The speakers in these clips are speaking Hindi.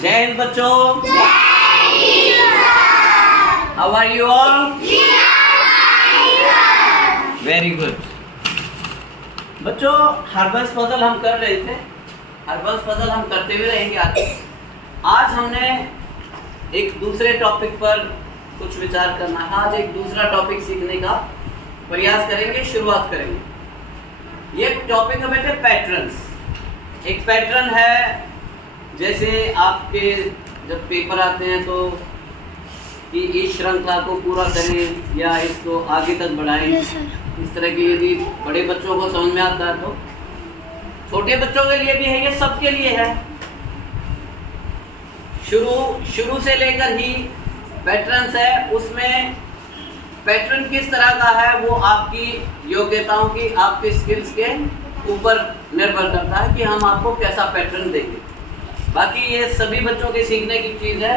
जय हिंद बच्चों। How are you all? Very good बच्चों, हर्बल्स पजल हम कर रहे थे। हर्बल्स पजल हम करते हुए रहेंगे आगे। आज हमने एक दूसरे टॉपिक पर कुछ विचार करना है। आज एक दूसरा टॉपिक सीखने का प्रयास करेंगे, शुरुआत करेंगे। ये टॉपिक है बेटे पैटर्न्स। एक पैटर्न है, जैसे आपके जब पेपर आते हैं तो कि इस श्रृंखला को पूरा करें या इसको आगे तक बढ़ाएं। इस तरह की यदि बड़े बच्चों को समझ में आता है तो छोटे बच्चों के लिए भी है, ये सबके लिए है। शुरू से लेकर ही पैटर्न्स है। उसमें पैटर्न किस तरह का है वो आपकी योग्यताओं की, आपके स्किल्स के ऊपर निर्भर करता है कि हम आपको कैसा पैटर्न देंगे। बाकी ये सभी बच्चों के सीखने की चीज़ है।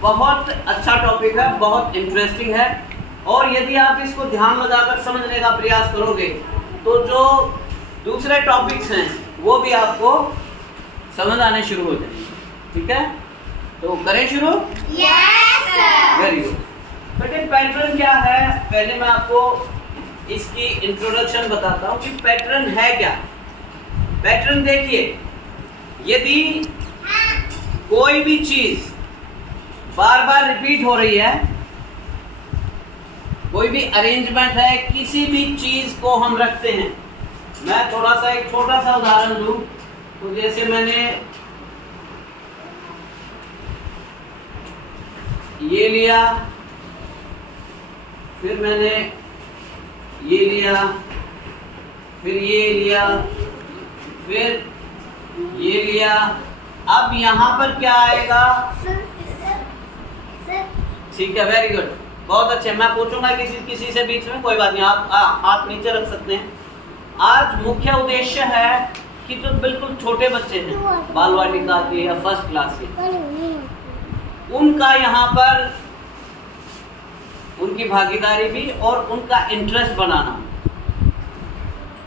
बहुत अच्छा टॉपिक है, बहुत इंटरेस्टिंग है। और यदि आप इसको ध्यान लगाकर समझने का प्रयास करोगे तो जो दूसरे टॉपिक्स हैं वो भी आपको समझ आने शुरू हो जाएंगे। ठीक है, तो करें शुरू? Yes sir. वेरी गुड बेटे, पैटर्न क्या है पहले मैं आपको इसकी इंट्रोडक्शन बताता हूँ कि पैटर्न है क्या। पैटर्न देखिए, यदि कोई भी चीज बार बार रिपीट हो रही है, कोई भी अरेंजमेंट है, किसी भी चीज को हम रखते हैं। मैं थोड़ा सा एक छोटा सा उदाहरण दूं तो जैसे मैंने ये लिया, फिर मैंने ये लिया, फिर ये लिया, फिर ये लिया। अब यहाँ पर क्या आएगा? ठीक है, वेरी गुड, बहुत अच्छे। मैं पूछूंगा किसी से बीच में, कोई बात नहीं, आप हाथ नीचे रख सकते हैं। आज मुख्य उद्देश्य है कि जो बिल्कुल छोटे बच्चे हैं, बाल वाटिका के या फर्स्ट क्लास के, उनका यहाँ पर उनकी भागीदारी भी और उनका इंटरेस्ट बनाना।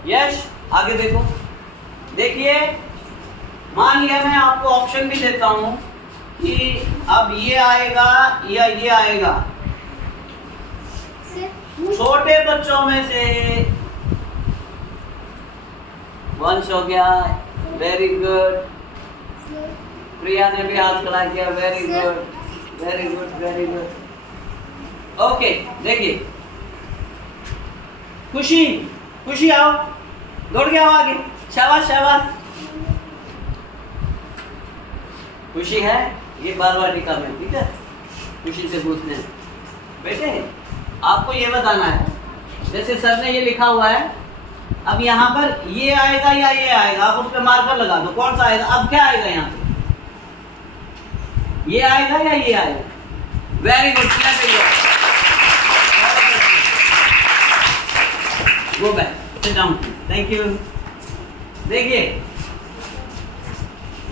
यश, आगे देखो। देखिए, मान लिया मैं आपको ऑप्शन भी देता हूं कि अब ये आएगा या ये आएगा। छोटे बच्चों में से वंश हो गया, वेरी गुड। प्रिया ने भी हाथ खड़ा किया, very good, very good, very good. Okay, देखिए, खुशी, खुशी आओ, दौड़ के आओ आगे, शाबाश शाबाश। खुशी है ये बाल वाटिका में, ठीक है। खुशी से पूछते हैं बेटे, आपको ये बताना है, जैसे सर ने ये लिखा हुआ है, अब यहाँ पर ये आएगा या ये आएगा, आप उस पर मार्कर लगा दो, कौन सा आएगा? अब क्या आएगा यहाँ पे? ये आएगा या ये आएगा? Very good, go back, sit down, thank you. देखिए,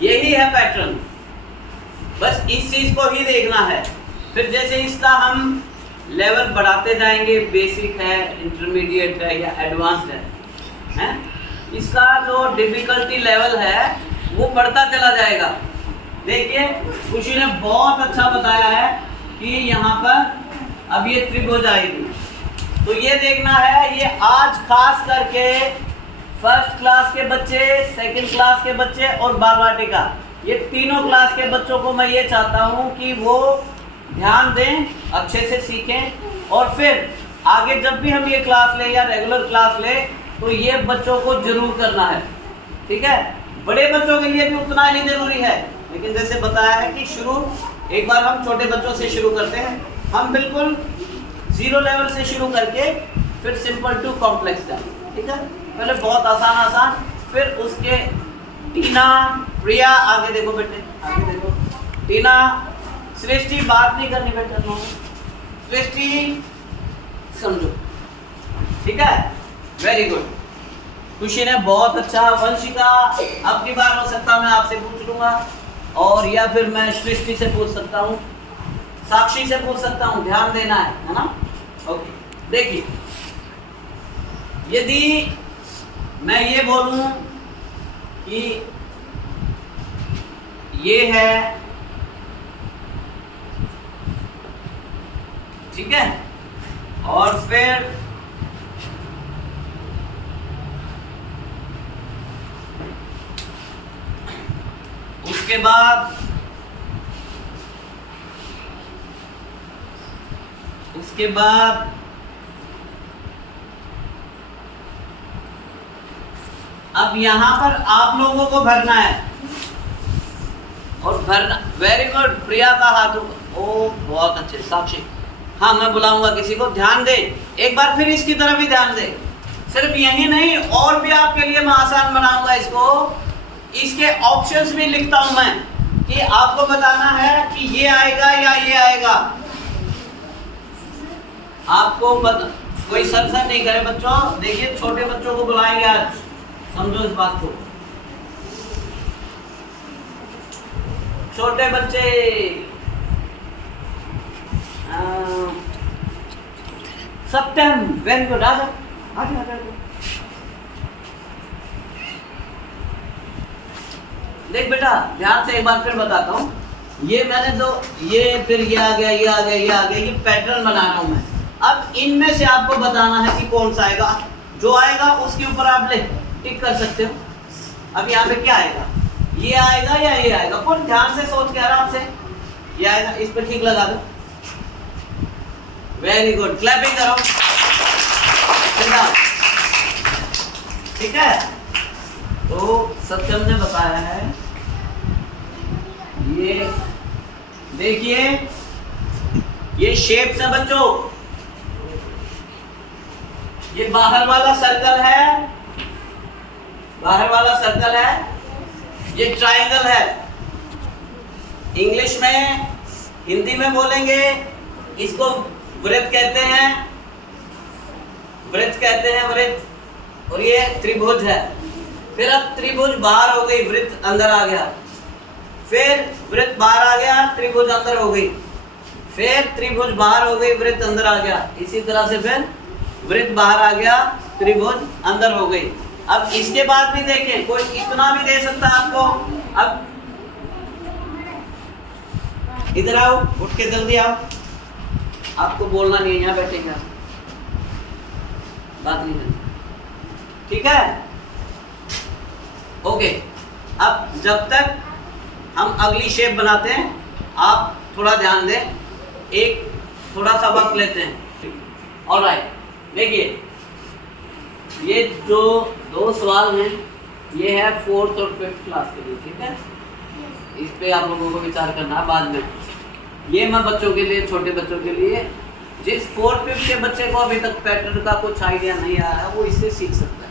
यही है पैटर्न, बस इस चीज को ही देखना है। फिर जैसे इसका हम लेवल बढ़ाते जाएंगे, बेसिक है, इंटरमीडिएट है या एडवांस्ड है, इसका जो डिफिकल्टी लेवल है वो बढ़ता चला जाएगा। देखिए, खुशी ने बहुत अच्छा बताया है कि यहाँ पर अब ये त्रिभुज आएगी, तो ये देखना है। ये आज खास करके फर्स्ट क्लास के बच्चे, सेकंड क्लास के बच्चे और बाल वाटिका, ये तीनों क्लास के बच्चों को मैं ये चाहता हूँ कि वो ध्यान दें, अच्छे से सीखें, और फिर आगे जब भी हम ये क्लास लें या रेगुलर क्लास लें तो ये बच्चों को जरूर करना है। ठीक है, बड़े बच्चों के लिए भी उतना ही जरूरी है, लेकिन जैसे बताया है कि एक बार हम छोटे बच्चों से शुरू करते हैं। हम बिल्कुल 0 लेवल से शुरू करके फिर सिंपल टू कॉम्प्लेक्स जाएं। ठीक है, पहले बहुत आसान, फिर उसके टीना, प्रिया, आगे देखो बेटे, आगे देखो, टीना, सृष्टि, बात नहीं करनी बेटे, नो सृष्टि, समझो। ठीक है, वेरी गुड। खुशी ने बहुत अच्छा। वंशिका, अब की बार हो सकता मैं आपसे पूछ लूंगा, और या फिर मैं सृष्टि से पूछ सकता हूँ, साक्षी से पूछ सकता हूँ, ध्यान देना है ना। ओके, देखिए, यदि मैं ये बोलूं कि ये है ठीक है। और फिर उसके बाद अब यहां पर आप लोगों को भरना है और भरना। वेरी गुड, प्रिया का हाथ ऊपर। ओ बहुत अच्छे साक्षी। हाँ मैं बुलाऊंगा किसी को, ध्यान दे एक बार, फिर इसकी तरफ भी ध्यान दे। सिर्फ यही नहीं और भी आपके लिए मैं आसान बनाऊंगा इसको। इसके ऑप्शंस भी लिखता हूं मैं कि आपको बताना है कि ये आएगा या ये आएगा। आपको कोई सर नहीं करे बच्चों। देखिए छोटे बच्चों को बुलाएंगे आज, समझो इस बात को। छोटे बच्चे सत्यम, वेरी गुड। आ देख बेटा ध्यान से एक बार फिर बताता हूँ। ये मैंने तो ये फिर ये आ गया, ये आ गया, ये आ गया, ये पैटर्न बना रहा हूँ मैं। अब इनमें से आपको बताना है कि कौन सा आएगा। जो आएगा उसके ऊपर आप टिक कर सकते हो। अब यहाँ पे क्या आएगा, ये आएगा या ये आएगा। कौन ध्यान से सोच के आराम से, ये आएगा, इस पर ठीक लगा दो। वेरी गुड, क्लैपिंग करो। ठीक है। तो सत्यम ने बताया है, ये देखिए ये शेप्स है बच्चों। ये बाहर वाला सर्कल है, बाहर वाला सर्कल है, ये ट्रायंगल है। इंग्लिश में, हिंदी में बोलेंगे इसको वृत्त कहते हैं, वृत्त कहते हैं, वृत्त। और ये त्रिभुज है। फिर अब त्रिभुज बाहर हो गई, वृत्त अंदर आ गया। फिर वृत्त बाहर आ गया, त्रिभुज अंदर हो गई। फिर त्रिभुज बाहर हो गई, वृत्त अंदर आ गया। इसी तरह से फिर वृत्त बाहर आ गया, त्रिभुज अंदर हो गई। अब इसके बाद भी देखें, कोई इतना भी दे सकता है आपको। अब इधर आओ, उठ के जल्दी आओ। आपको बोलना नहीं है, यहाँ बैठेंगे आप, बात नहीं करनी, ठीक है। ओके, अब जब तक हम अगली शेप बनाते हैं आप थोड़ा ध्यान दें, एक थोड़ा सा वक्त लेते हैं। ऑलराइट, देखिए ये जो दो सवाल हैं ये है 4th और 5th क्लास के लिए, ठीक है। इस पे आप लोगों को विचार करना है बाद में। ये मैं बच्चों के लिए, छोटे बच्चों के लिए, जिस 4th 5th के बच्चे को अभी तक पैटर्न का कुछ आइडिया नहीं आया है वो इससे सीख सकता है,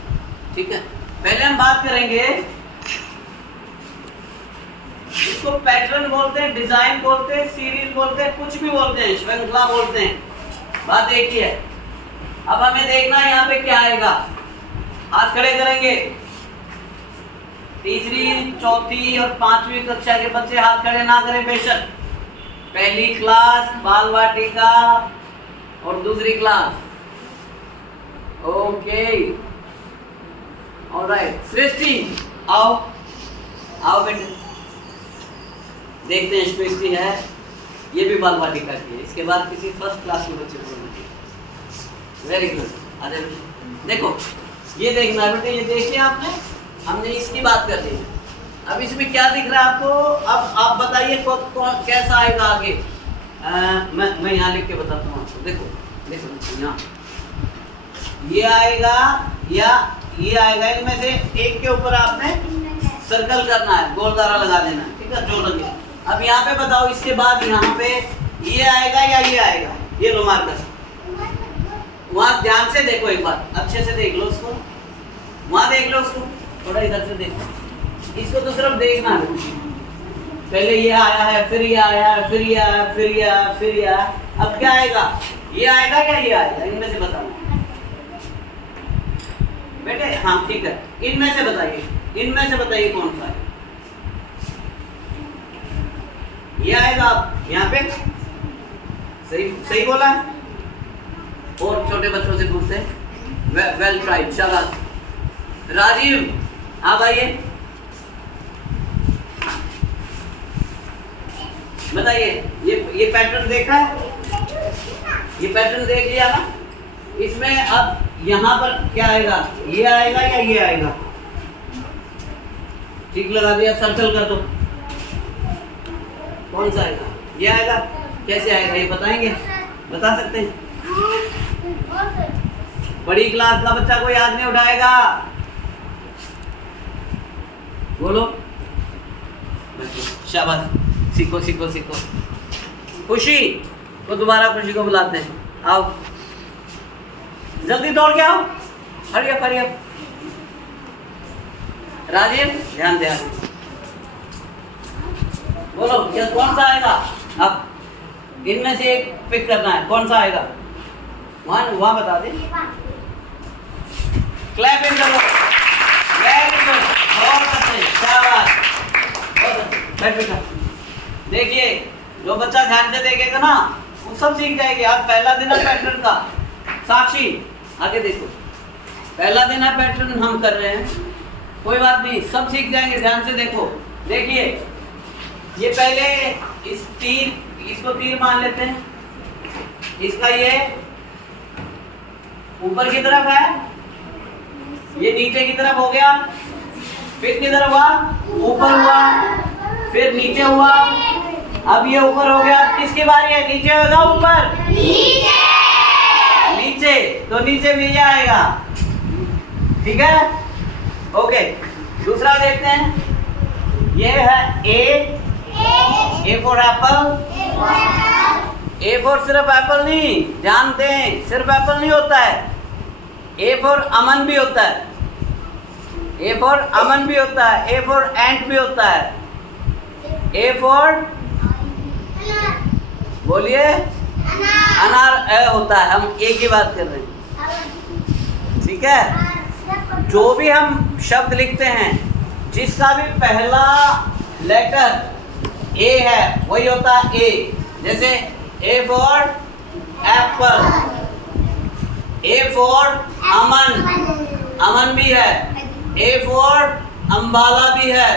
ठीक है। पहले हम बात करेंगे, इसको पैटर्न बोलते हैं, डिजाइन बोलते हैं, सीरीज बोलते हैं, कुछ भी बोलते हैं, श्रृंखला बोलते हैं, बात एक ही है। अब हमें देखना है यहाँ पे क्या आएगा। हाथ खड़े करेंगे। तीसरी, चौथी और 5वीं कक्षा के बच्चे हाथ खड़े ना करें बेशक। पहली क्लास बाल वाटिका और दूसरी क्लास, ओके ऑलराइट। सृष्टि आओ, आओ बेटे, देखते हैं। सृष्टि है, ये भी बाल वाटिका की है। इसके बाद किसी 1st क्लास के बच्चे को बोलना चाहिए। Very good. अरे देखो ये देखना बेटे, ये देखिए आपने, हमने इसकी बात कर ली। अब इसमें क्या दिख रहा है आपको? अब आप बताइए कौन कैसा आएगा आगे। मैं यहाँ लिख के बताता हूँ आपको। देखो देखो यहाँ ये आएगा या ये आएगा, इनमें से एक के ऊपर आपने सर्कल करना है, गोल धारा लगा देना, ठीक है, जो लगे। अब यहाँ पे बताओ, इसके बाद यहाँ पे ये आएगा या ये आएगा, ये लो मार्कर। वहाँ ध्यान से देखो, एक बार अच्छे से देख लो उसको, वहाँ देख लो उसको, थोड़ा इधर से देखो, इसको तो सिर्फ देखना है। पहले ये आया है, फिर ये आया है, फिर ये आया, फिर ये आया, फिर ये आया। अब क्या आएगा, ये आएगा क्या ये आएगा? इनमें से बताओ बेटे। हाँ ठीक है, इनमें से बताइए, इनमें से बताइए कौन सा है। ये आएगा यहाँ पे, सही सही बोला है। और छोटे बच्चों से पूछते हैं। वेल ट्राइड, शाबाश। राजीव आप आइए, बताइए ये पैटर्न देखा है? ये पैटर्न देख लिया ना। इसमें अब यहाँ पर क्या आएगा, ये आएगा या ये आएगा? ठीक लगा दिया, सर्कल कर दो। कौन सा आएगा? ये आएगा। कैसे आएगा ये बताएंगे? बता सकते हैं? बड़ी क्लास का बच्चा कोई हाथ नहीं उठाएगा। बोलो। शाबाश, सीखो सीखो सीखो। खुशी को दोबारा खुशी को बुलाते हैं, आओ जल्दी दौड़ के आओ। Hurry up hurry up. Rajiv ध्यान दे। बोलो ये कौन सा आएगा? अब इनमें से एक पिक करना है, कौन सा आएगा? वहां बता दे। क्लैप इन करो। वेरी गुड, बहुत अच्छे, शाबाश, बहुत अच्छे। बैठ बेटा। देखिए जो बच्चा ध्यान से देखेगा ना वो सब सीख जाएगी। आज पहला दिन है पैटर्न का। साक्षी आगे देखो, पहला दिन है पैटर्न हम कर रहे हैं, कोई बात नहीं, सब सीख जाएंगे। ध्यान से देखो। देखिए ये पहले इस तीर, इसको तीर मान लेते हैं। इसका ये ऊपर की तरफ है, ये नीचे की तरफ हो गया। फिर किधर हुआ? ऊपर हुआ, फिर नीचे हुआ। अब ये ऊपर हो गया, किसकी बारी है? नीचे होगा ऊपर? नीचे, तो नीचे भी ये आएगा। ठीक है, ओके। दूसरा देखते हैं। ये है ए फॉर एप्पल। ए फॉर सिर्फ एप्पल नहीं, ध्यान दें, सिर्फ एप्पल नहीं होता है। ए फॉर अमन भी होता है, ए फॉर अमन भी होता है, ए फॉर एंट भी होता है, ए फॉर बोलिए अनार ए होता है। हम ए की बात कर रहे हैं, ठीक है। जो भी हम शब्द लिखते हैं जिसका भी पहला लेटर ए है वही होता है ए। जैसे A for apple, A for Aman, Aman भी है, ए फॉर अंबाला भी है,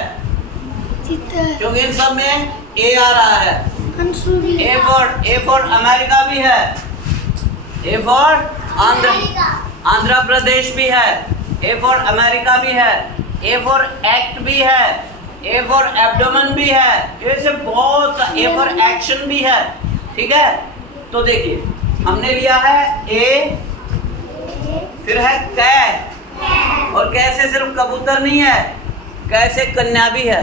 क्योंकि इन सब में ए आ रहा है। ए फॉर अमेरिका भी है, ए फॉर आंध्र प्रदेश भी है, ए फॉर अमेरिका भी है, ए फॉर एक्ट भी है, ए फॉर एब्डोमेन भी है, ऐसे बहुत, ए फॉर एक्शन भी है। ठीक है, तो देखिए हमने लिया है ए, फिर है कै, और कैसे सिर्फ कबूतर नहीं है, कैसे कन्या भी है,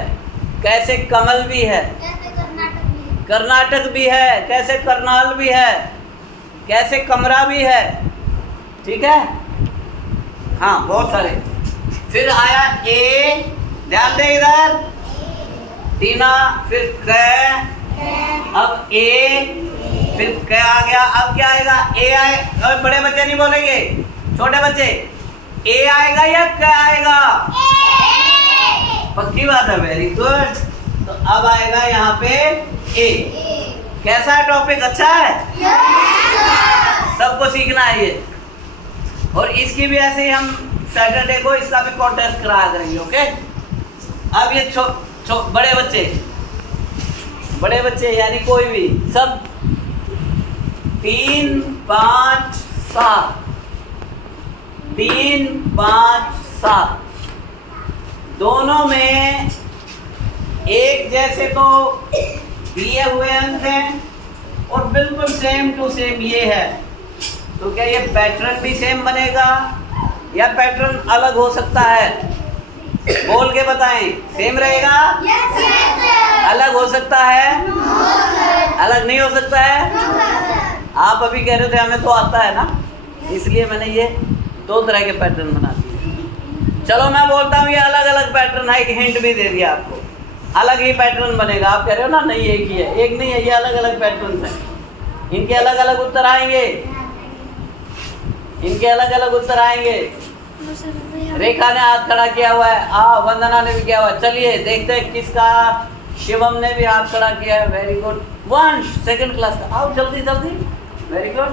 कैसे कमल भी है, कर्नाटक भी है, कैसे करनाल भी है, कैसे कमरा भी है। ठीक है, हाँ बहुत सारे। फिर आया ए, ध्यान दे इधर, टीना, फिर कै, अब ए, फिर कै आ गया। अब क्या आएगा? ए आए। और बड़े बच्चे नहीं बोलेंगे, छोटे बच्चे, ए आएगा या कै आएगा? पक्की बात है, वेरी गुड। तो अब आएगा यहाँ पे ए। कैसा है टॉपिक? अच्छा है, सबको सीखना है ये। और इसकी भी ऐसे ही हम सैटरडे को इसका भी कॉन्टेस्ट कराया करेंगे। ओके, अब ये बड़े बच्चे यानी कोई भी, सब 3, 5, 7, 3, 5, 7 दोनों में एक जैसे तो दिए हुए अंक हैं और बिल्कुल सेम टू सेम ये है। तो क्या ये पैटर्न भी सेम बनेगा या पैटर्न अलग हो सकता है? बोल के बताएं, सेम रहेगा? अलग हो सकता है? अलग नहीं हो सकता है? आप अभी कह रहे थे हमें तो आता है ना, इसलिए मैंने ये 2 तरह के पैटर्न बना दिए। चलो मैं बोलता हूँ ये अलग अलग पैटर्न है, एक हिंट भी दे दिया आपको। अलग ही पैटर्न बनेगा। आप कह रहे हो ना नहीं एक ही है, एक नहीं है, ये अलग अलग पैटर्न हैं। इनके अलग अलग उत्तर आएंगे, इनके अलग अलग उत्तर आएंगे। रेखा ने हाथ खड़ा किया हुआ है, वंदना ने भी किया हुआ है। चलिए देखते हैं किसका। शिवम ने भी हाथ खड़ा किया है, वेरी गुड। वंश सेकंड क्लास का, आओ जल्दी जल्दी, वेरी गुड।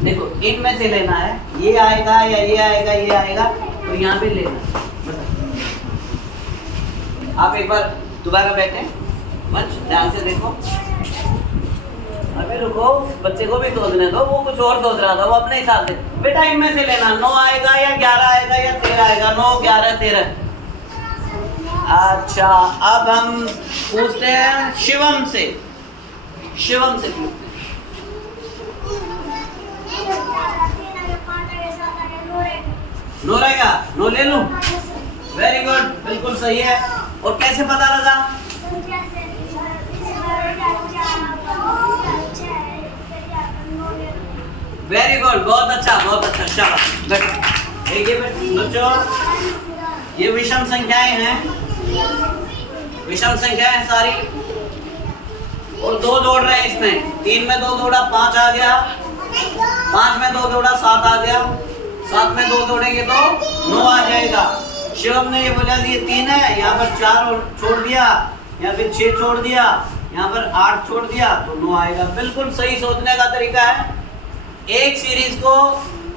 देखो इनमें से लेना है, ये आएगा या ये आएगा, ये आएगा, तो यहाँ पे लेना। आप एक बार दोबारा बैठें, वंश ध्यान से देखो, अभी रुको, बच्चे को भी सोचने दो, वो कुछ और सोच रहा था, वो अपने हिसाब से। बेटा इनमें से लेना, 9 आएगा या 11 आएगा या 13 आएगा, 9 11 13। अच्छा अब हम पूछते हैं शिवम से, शिवम से पूछते हैं। नो रहेगा, नो ले लूं? वेरी गुड, बिल्कुल सही है। और कैसे पता लगा? वेरी गुड, बहुत अच्छा, बहुत अच्छा, शाबाश। देखिए बच्चों, ये विषम संख्याएं हैं, विषम संख्याएं हैं सारी, और 2 जोड़ रहे हैं इसमें। 3 में 2 जोड़ा 5 आ गया, 5 में 2 जोड़ा 7 आ गया, 7 में 2 जोड़ेंगे तो 9 आ जाएगा। शिवम ने ये बोला ये 3 है, यहाँ पर 4 छोड़ दिया, या फिर 6 छोड़ दिया, यहाँ पर 8 छोड़ दिया तो 9 आएगा। बिल्कुल सही सोचने का तरीका है। एक सीरीज को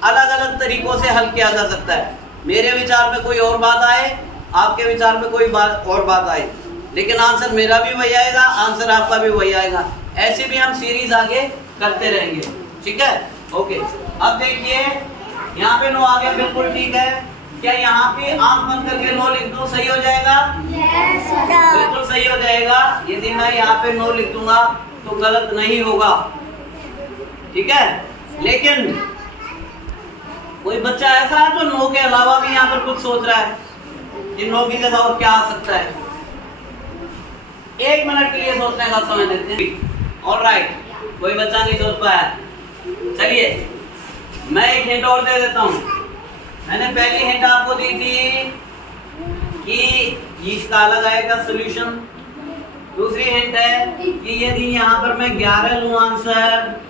अलग अलग तरीकों से हल किया जा सकता है। मेरे विचार में कोई और बात आए, आपके विचार में कोई बात और बात आए, लेकिन आंसर मेरा भी वही आएगा, आंसर आपका भी वही आएगा। ऐसे भी हम सीरीज आगे करते रहेंगे, ठीक है? ओके, अब देखिए यहाँ पे 9 आ गया, बिल्कुल ठीक है। क्या यहाँ पे आंख बंद करके 9 लिख दूं, सही हो जाएगा? बिल्कुल सही हो जाएगा। यदि मैं यहाँ पे 9 लिख दूंगा तो गलत नहीं होगा, ठीक है? लेकिन कोई बच्चा ऐसा है जो 9 के अलावा भी यहाँ पर कुछ सोच रहा है कि 9 की जगह और क्या आ सकता है। 1 मिनट के लिए सोचने का समय देते हैं। ऑलराइट, कोई बच्चा नहीं सोच पाया, चलिए मैं एक हिंट और दे देता हूँ। मैंने पहली हिंट आपको दी थी कि इसका अलग आएगा सोल्यूशन। दूसरी हिंट है कि यदि यहाँ पर मैं 11 लूँ आंसर,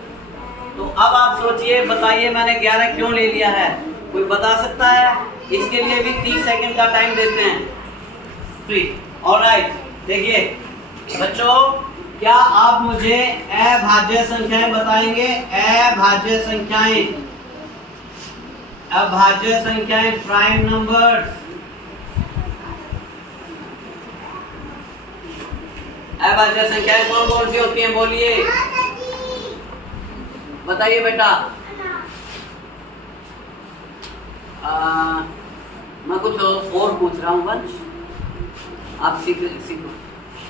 तो अब आप सोचिए, बताइए मैंने 11 क्यों ले लिया है? कोई बता सकता है? इसके लिए भी 30 सेकंड का टाइम देते हैं। ऑलराइट, देखिए बच्चों, क्या आप मुझे अभाज्य संख्याएं बताएंगे? अभाज्य संख्याएं, अभाज्य संख्याएं, प्राइम नंबर्स। अभाज्य संख्याएं कौन कौन सी होती हैं? बोलिए, बताइए बेटा। मैं कुछ और पूछ रहा हूँ वंश, आप सीखो।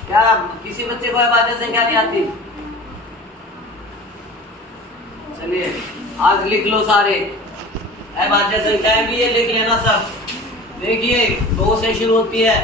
क्या किसी बच्चे को अभाज्य संख्या नहीं आती? चलिए आज लिख लो सारे, अभाज्य संख्याएं भी ये लिख लेना सब। देखिए 2 से शुरू होती है,